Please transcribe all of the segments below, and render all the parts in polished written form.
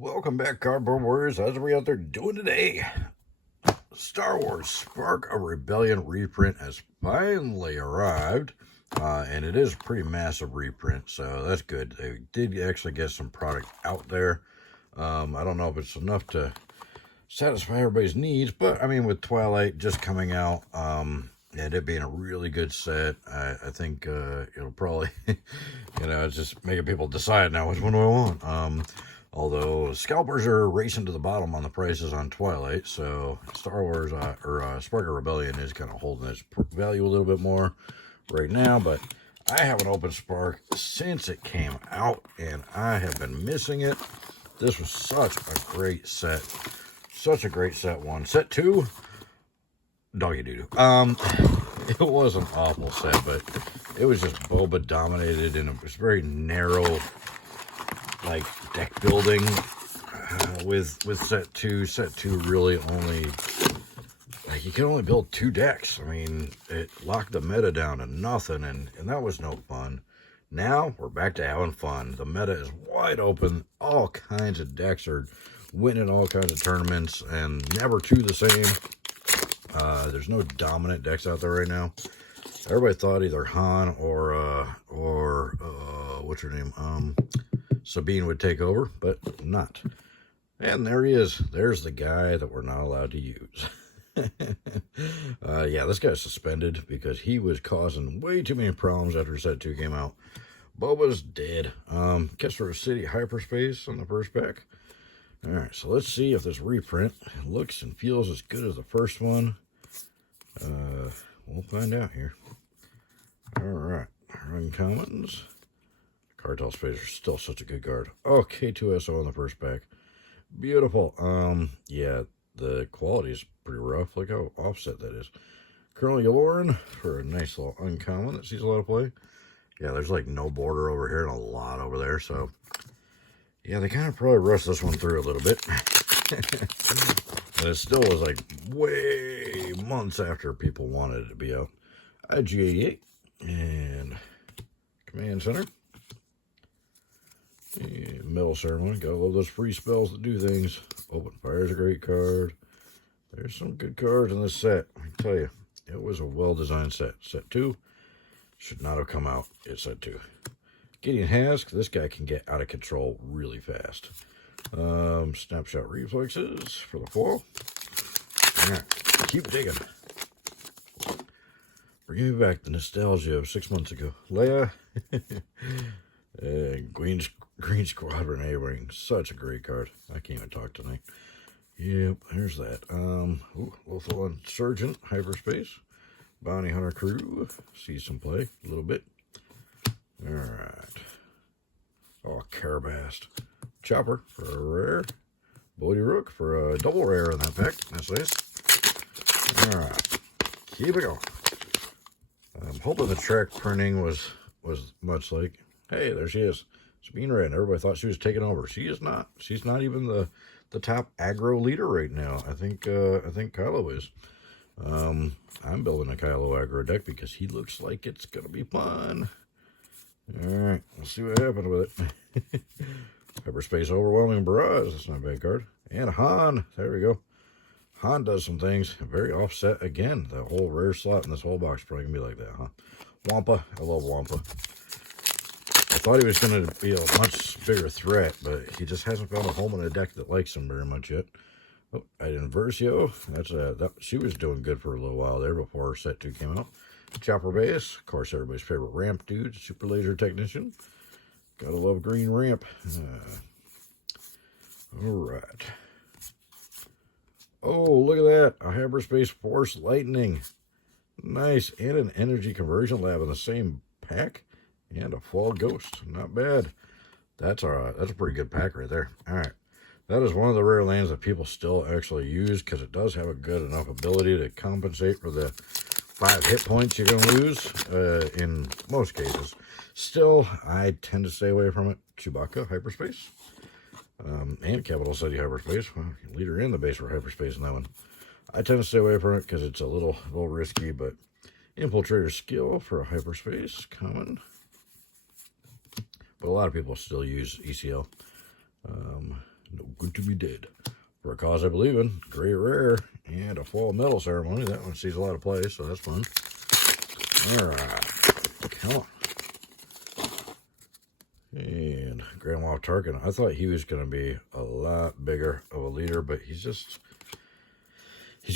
Welcome back, Cardboard Warriors. How's we out there doing today? Star Wars Spark of Rebellion reprint has finally arrived, and it is a pretty massive reprint, so that's good. They did actually get some product out there. I don't know if it's enough to satisfy everybody's needs, but I mean, with Twilight just coming out, and it being a really good set, I think it'll probably, it's just making people decide now which one do I want. Although scalpers are racing to the bottom on the prices on Twilight, so Star Wars Spark of Rebellion is kind of holding its value a little bit more right now. But I haven't opened Spark since it came out, and I have been missing it. This was such a great set, such a great set one. Set two, doggy doo doo. It was an awful set, but it was just Boba dominated, and it was very narrow, like deck building with set two. Set two really only, like, you can only build 2 decks. I mean, it locked the meta down to nothing, and that was no fun. Now we're back to having fun. The meta is wide open. All kinds of decks are winning all kinds of tournaments, and never two the same. There's no dominant decks out there right now. Everybody thought either Han or what's her name, Sabine would take over, but not. And there he is. There's the guy that we're not allowed to use. Yeah, this guy's suspended because he was causing way too many problems after set 2 came out. Boba's dead. Kessler City Hyperspace on the first pack. Alright, so let's see if this reprint looks and feels as good as the first one. We'll find out here. Alright, Uncommons. Cartel Spacer, still such a good card. Oh, K2SO on the first pack. Beautiful. Yeah, the quality is pretty rough. Look how offset that is. Colonel Yaloran for a nice little uncommon that sees a lot of play. Yeah, there's like no border over here and a lot over there, so yeah, they kind of probably rushed this one through a little bit. And it still was like way months after people wanted it to be out. IG-88 and Command Center. And Medal Ceremony. Gotta love those free spells that do things. Open Fire is a great card. There's some good cards in this set. I can tell you, it was a well-designed set. Set 2 should not have come out. It's set 2. Gideon Hask. This guy can get out of control really fast. Snapshot Reflexes for the fall. Alright, keep digging. Bringing me back the nostalgia of 6 months ago. Leia. Green Squadron A-Wing. Such a great card. I can't even talk tonight. Yep, there's that. Lethal Insurgent Hyperspace. Bounty Hunter Crew. See some play a little bit. Alright. Oh, Carabast. Chopper for a rare. Bodhi Rook for a double rare in that pack. That's nice. Alright. Keep it going. I'm hoping the track printing was much like, hey, there she is. Sabine Wren. Everybody thought she was taking over. She is not. She's not even the top aggro leader right now. I think Kylo is. I'm building a Kylo aggro deck because he looks like it's gonna be fun. Alright, we'll see what happens with it. Hyperspace Overwhelming Barrage. That's not a bad card. And Han. There we go. Han does some things. Very offset again. The whole rare slot in this whole box is probably going to be like that, huh? Wampa. I love Wampa. I thought he was going to be a much bigger threat, but he just hasn't found a home in a deck that likes him very much yet. Oh, Inversio. She was doing good for a little while there before set 2 came out. Chopper Base. Of course, everybody's favorite ramp dude. Super Laser Technician. Gotta love green ramp. Alright. Oh, look at that. A Hyperspace Force Lightning. Nice. And an Energy Conversion Lab in the same pack. And a Fall Ghost. Not bad. That's a pretty good pack right there. Alright. That is one of the rare lands that people still actually use because it does have a good enough ability to compensate for the 5 hit points you're going to lose in most cases. Still, I tend to stay away from it. Chewbacca Hyperspace. And Capital City Hyperspace. Well, leader in the base for Hyperspace in that one. I tend to stay away from it because it's a little risky, but Infiltrator Skill for a Hyperspace. Common. But a lot of people still use ECL. No good to be dead. For a cause I believe in, great rare, and a foil medal ceremony. That one sees a lot of play, so that's fun. Alright, come on. And Grandma Tarkin, I thought he was going to be a lot bigger of a leader, but he's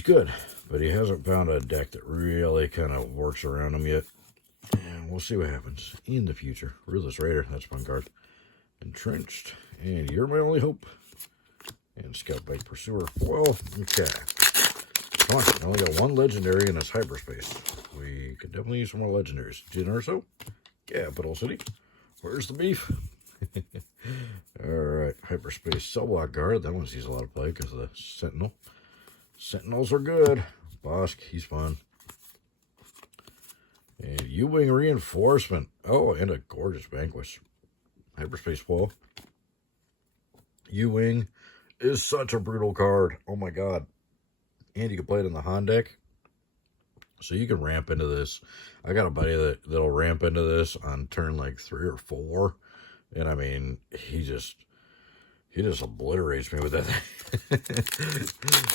good. But he hasn't found a deck that really kind of works around him yet. And we'll see what happens in the future. Ruthless Raider, that's one card. Entrenched, and You're My Only Hope. And Scoutbike Pursuer foil. Okay. Come on, I only got one legendary in this hyperspace. We could definitely use some more legendaries. Generso, Capital City. Where's the beef? Alright, hyperspace cell block guard. That one sees a lot of play because of the Sentinel. Sentinels are good. Bosk, he's fun. And U-Wing Reinforcement. Oh, and a gorgeous Vanquish. Hyperspace foil. U-Wing is such a brutal card. Oh my god. And you can play it in the Han deck. So you can ramp into this. I got a buddy that'll ramp into this on turn like 3 or 4. And I mean, he just obliterates me with that thing.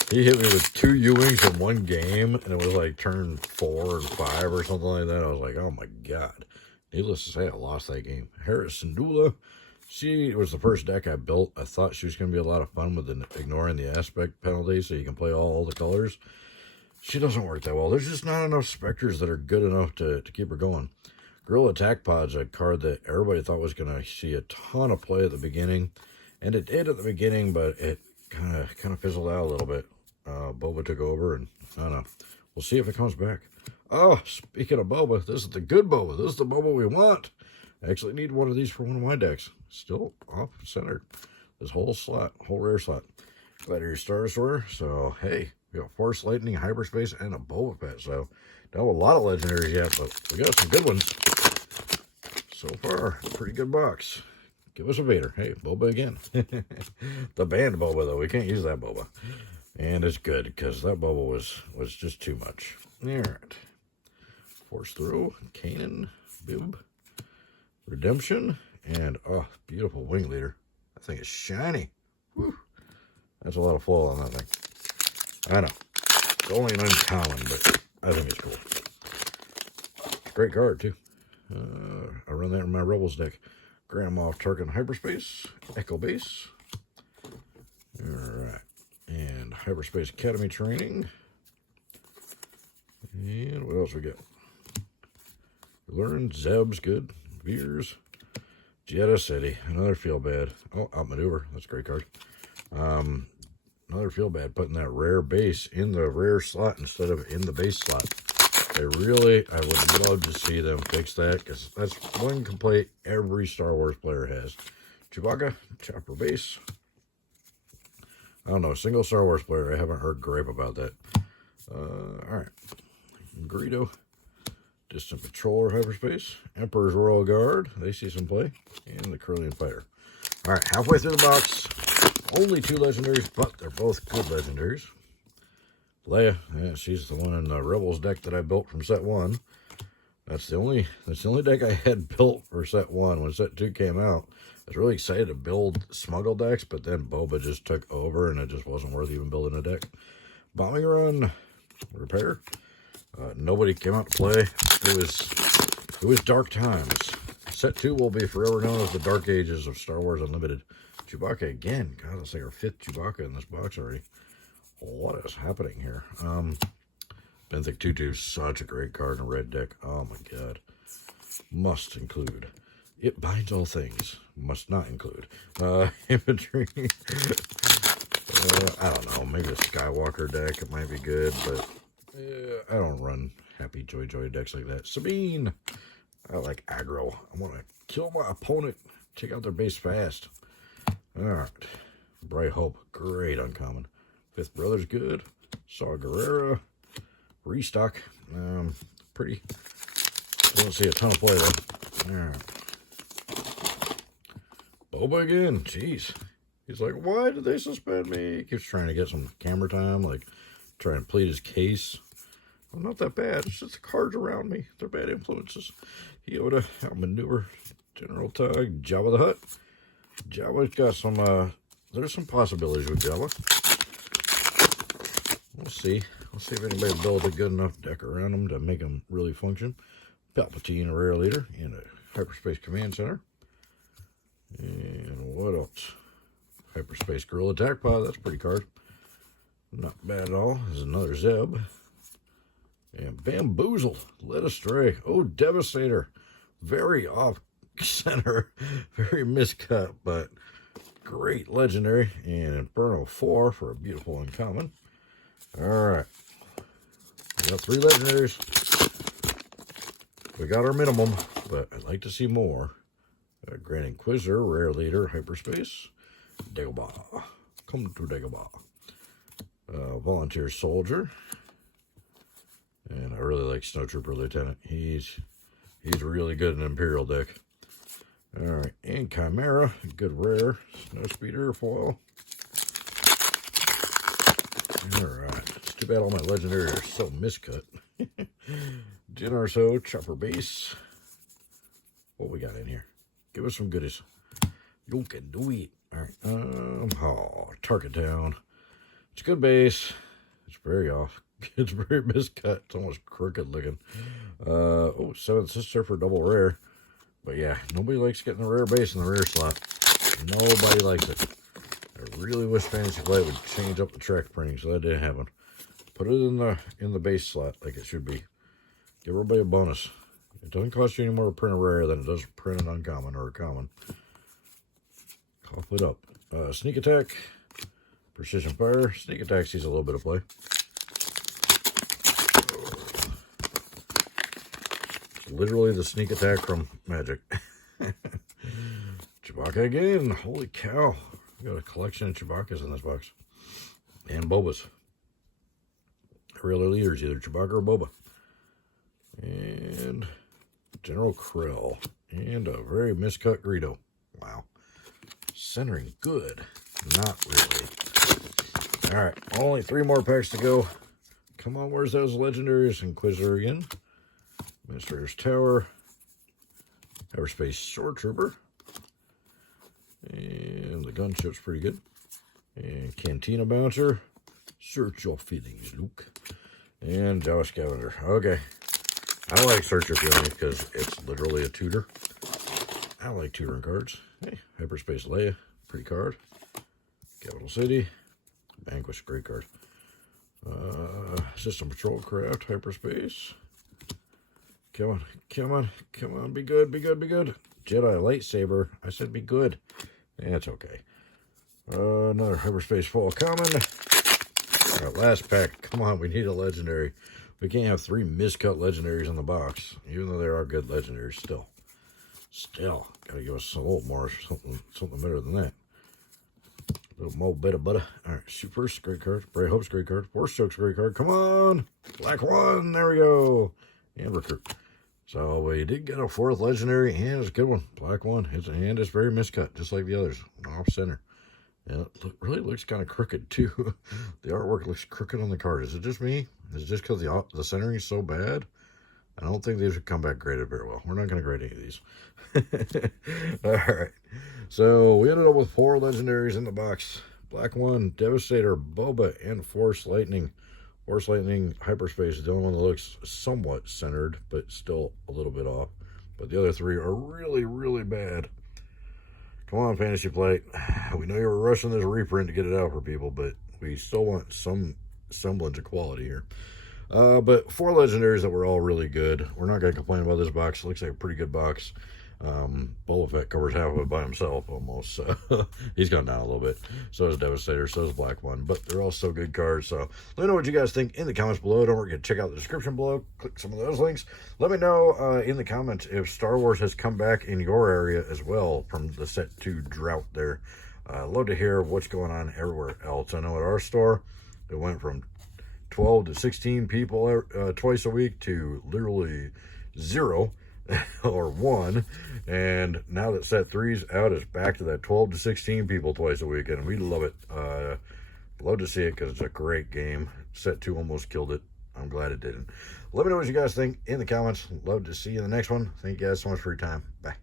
He hit me with 2 U-Wings in one game, and it was like turn 4 and 5 or something like that. I was like, oh my god. Needless to say, I lost that game. Harris Syndulla. She was the first deck I built. I thought she was going to be a lot of fun with ignoring the aspect penalty so you can play all the colors. She doesn't work that well. There's just not enough Spectres that are good enough to keep her going. Guerrilla Attack Pod's a card that everybody thought was going to see a ton of play at the beginning. And it did at the beginning, but it kind of fizzled out a little bit. Boba took over, and I don't know. We'll see if it comes back. Oh, speaking of Boba, this is the good Boba. This is the Boba we want. I actually need one of these for one of my decks. Still off-centered. This whole slot, whole rare slot. Gladiator Star Destroyer. So, hey, we got Force Lightning, Hyperspace, and a Boba Fett. So, don't have a lot of legendaries yet, but we got some good ones. So far, pretty good box. Give us a Vader. Hey, Boba again. The banned Boba, though. We can't use that Boba. And it's good, because that Boba was just too much. All right. Force Throw, Kanan, Bib, Redemption, and, oh, beautiful Wing Leader. That thing is shiny. Whew. That's a lot of foil on that thing. I know. It's only an uncommon, but I think it's cool. It's a great card, too. I run that in my Rebels deck. Grandma Tarkin Hyperspace, Echo Base. Alright. And Hyperspace Academy Training. And what else we got? Learn, Zeb's good. Veers. Jeddah City. Another Feel Bad. Oh, Outmaneuver. That's a great card. Another Feel Bad, putting that rare base in the rare slot instead of in the base slot. I would love to see them fix that, because that's one complaint every Star Wars player has. Chewbacca, Chopper Base. I don't know, a single Star Wars player, I haven't heard gripe about that. Alright. Greedo, Distant Patroller Hyperspace, Emperor's Royal Guard, they see some play, and the Curlian Fighter. Alright, halfway through the box. Only 2 legendaries, but they're both good legendaries. Leia, yeah, she's the one in the Rebels deck that I built from set 1. That's the only deck I had built for set 1. When set 2 came out, I was really excited to build Smuggle decks, but then Boba just took over, and it just wasn't worth even building a deck. Bombing Run, Repair. Nobody came out to play. It was dark times. Set 2 will be forever known as the Dark Ages of Star Wars Unlimited. Chewbacca again. God, that's like our 5th Chewbacca in this box already. What is happening here? Benthic Tutu is such a great card in a red deck. Oh my god. Must include. It binds all things. Must not include. Infantry. I don't know. Maybe a Skywalker deck. It might be good, but I don't run happy joy decks like that. Sabine. I like aggro. I want to kill my opponent. Take out their base fast. Alright. Bright Hope. Great uncommon. Fifth Brother's good. Saw Gerrera. Restock. Pretty. Don't see a ton of play though. Alright. Boba again. Jeez. He's like, why did they suspend me? He keeps trying to get some camera time, like trying to plead his case. I'm not that bad. It's just the cards around me. They're bad influences. Yoda, Outmaneuver, General Tug, Jabba the Hutt. Jabba's got some there's some possibilities with Java. We'll see. We'll see if anybody builds a good enough deck around them to make them really function. Palpatine, a rare leader, and a Hyperspace Command Center. And what else? Hyperspace Gorilla Attack Pod, that's a pretty card. Not bad at all. There's another Zeb. And Bamboozle, Led Astray. Oh, Devastator. Very off center, very miscut, but great legendary. And Inferno 4 for a beautiful uncommon. Alright. We got 3 legendaries. We got our minimum, but I'd like to see more. Grand Inquisitor, Rare Leader, Hyperspace. Dagobah. Come to Dagobah. Volunteer Soldier. And I really like Snowtrooper Lieutenant. He's really good in an Imperial deck. Alright, and Chimera, good rare. Snowspeeder foil. Alright, it's too bad all my legendaries are so miscut. Jyn Erso, Chopper Base. What we got in here? Give us some goodies. You can do it. Alright, Target Town. It's a good base. It's very off. It's very miscut. It's almost crooked looking. Oh, Seventh Sister for double rare. But yeah, nobody likes getting a rare base in the rare slot. Nobody likes it. I really wish Fantasy Flight would change up the track printing, so that didn't happen. Put it in the base slot like it should be. Give everybody a bonus. It doesn't cost you any more to print a rare than it does to print an uncommon or a common. Cough it up. Sneak Attack. Precision Fire. Sneak Attack sees a little bit of play. Literally the sneak attack from Magic. Chewbacca again. Holy cow. We got a collection of Chewbacca's in this box. And Bobas. Regular leaders, either Chewbacca or Boba. And General Krill. And a very miscut Greedo. Wow. Centering good. Not really. Alright, only 3 more packs to go. Come on, where's those legendaries? Inquisitor again. Administrator's Tower, Hyperspace Shore Trooper, and the gunship's pretty good. And Cantina Bouncer, Search Your Feelings, Luke, and Jawa Scavenger. Okay, I like Search Your Feelings because it's literally a tutor. I like tutoring cards. Hey, Hyperspace Leia, pretty card. Capital City, Vanquish, great card. System Patrol Craft, Hyperspace. Come on, come on, come on, be good, be good, be good. Jedi Lightsaber, I said be good. That's okay. Another Hyperspace Foil Common. Alright, last pack. Come on, we need a legendary. We can't have 3 miscut legendaries in the box, even though they are good legendaries still. Still, gotta give us a little more, something better than that. A little more better butter. Alright, Shoot First, great card. Bright Hope's great card. Force Choke's great card. Come on! Black One, there we go. And Recruit. So we did get a 4th legendary, and it's a good one. Black One. And it's very miscut, just like the others. Off center. And it really looks kind of crooked, too. The artwork looks crooked on the card. Is it just me? Is it just because the centering is so bad? I don't think these would come back graded very well. We're not going to grade any of these. Alright. So we ended up with 4 legendaries in the box. Black One, Devastator, Boba, and Force Lightning. Force Lightning, Hyperspace is the only one that looks somewhat centered, but still a little bit off. But the other 3 are really, really bad. Come on, Fantasy Flight. We know you were rushing this reprint to get it out for people, but we still want some semblance of quality here. But 4 legendaries that were all really good. We're not going to complain about this box. It looks like a pretty good box. Boba Fett covers half of it by himself almost, so he's gone down a little bit. So does Devastator, so does Black One, but they're all still good cards. So let me know what you guys think in the comments below. Don't forget to check out the description below, click some of those links. Let me know in the comments if Star Wars has come back in your area as well from the set 2 drought there. Love to hear what's going on everywhere else. I know at our store it went from 12 to 16 people twice a week to literally 0 or 1, and now that set 3's out, it's back to that 12 to 16 people twice a week, and we love it. Love to see it because it's a great game. Set 2 almost killed it. I'm glad it didn't. Let me know what you guys think in the comments. Love to see you in the next one. Thank you guys so much for your time. Bye.